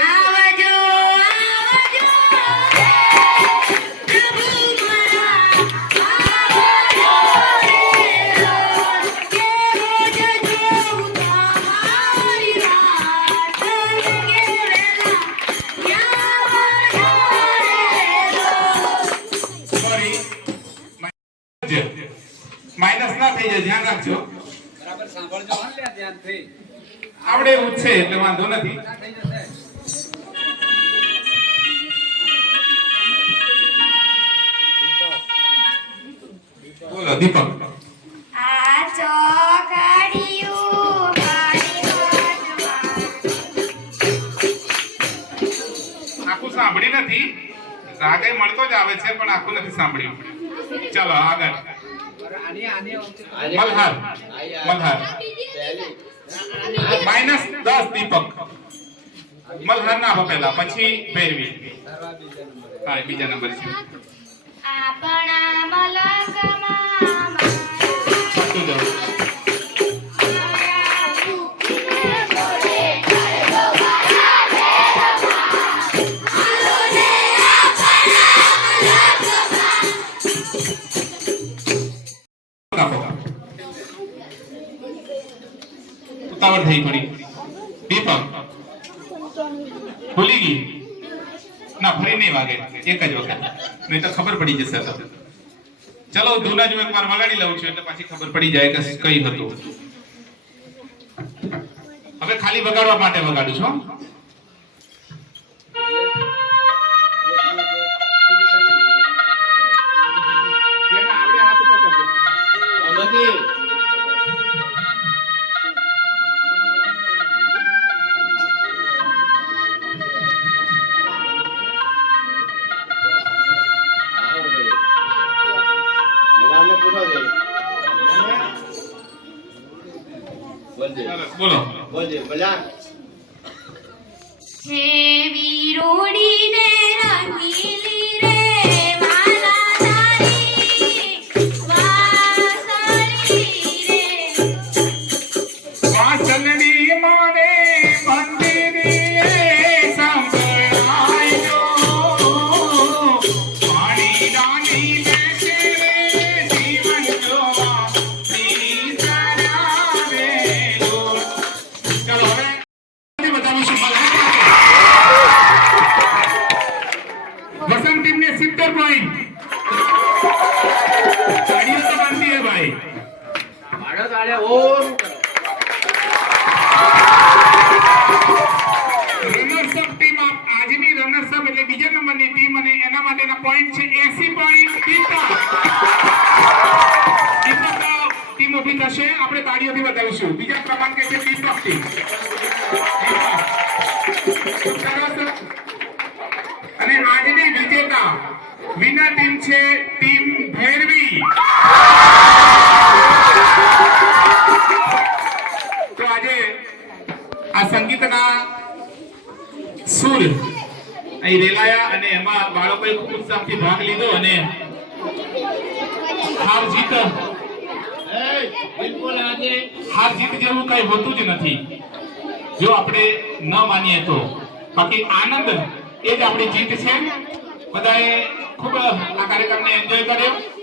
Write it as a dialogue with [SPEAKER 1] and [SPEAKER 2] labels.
[SPEAKER 1] આવજો
[SPEAKER 2] sorry minus ના થઈ જાય ધ્યાન રાખજો.
[SPEAKER 3] બરાબર સાંભળજો ધ્યાનથી.
[SPEAKER 2] આવડે એવું છે એટલે વાંધો નથી. બોલો દીપક.
[SPEAKER 1] આ ચોકડીયું
[SPEAKER 2] આખું સાંભળી નથી. રાગે મળતો જ આવે છે પણ આખું નથી સાંભળ્યું. ચલો આગળ.
[SPEAKER 3] આની આની
[SPEAKER 2] મલ્હાર. મલ્હાર. માઇનસ દસ દીપક. મલહાર ના પહેલા પછી ભેરવી. હા બીજા નંબર છે.
[SPEAKER 1] આપણા મલકમાં
[SPEAKER 2] ઉતાવળ થઈ પડી. દીપક ભૂલી ગઈ? ના ફરી નહીં વાગે. એક જ વખત. નહીં તો ખબર પડી જશે તો. ચલો ધૂના જ એકવાર વગાડી લઉં છું એટલે પછી ખબર પડી જાય કે કઈ હતું. હવે ખાલી વગાડવા માટે વગાડું છું Thank જેને આવડે બોલજે બોલા.
[SPEAKER 1] હે વીરોડીને
[SPEAKER 3] ઓમ
[SPEAKER 2] રનર્સ અપ ટીમ આજની રનર્સ એટલે બીજા નંબરની ટીમ અને એના માટેના પોઈન્ટ છે 80 પોઈન્ટ દીપક દીપક ટીમ ઊભી થશે. આપણે તાળીઓથી બતાવીશું બીજા ક્રમાંકે છે દીપક ટીમ સરસ. અને આજની વિજેતા વિનર ટીમ છે ટીમ ભૈરવી. તો આજે આ સંગીતના સુર અહીં રેલાયા અને એમાં બાળકોએ ખૂબ ઉત્સાહથી ભાગ લીધો અને હાર જીત હાર જીત જેવું કઈ હોતું જ નથી. જો આપણે ન માનીએ તો. બાકી આનંદ એ જ આપણી જીત છે. બધાએ ખૂબ આ કાર્યક્રમને એન્જોય કર્યો.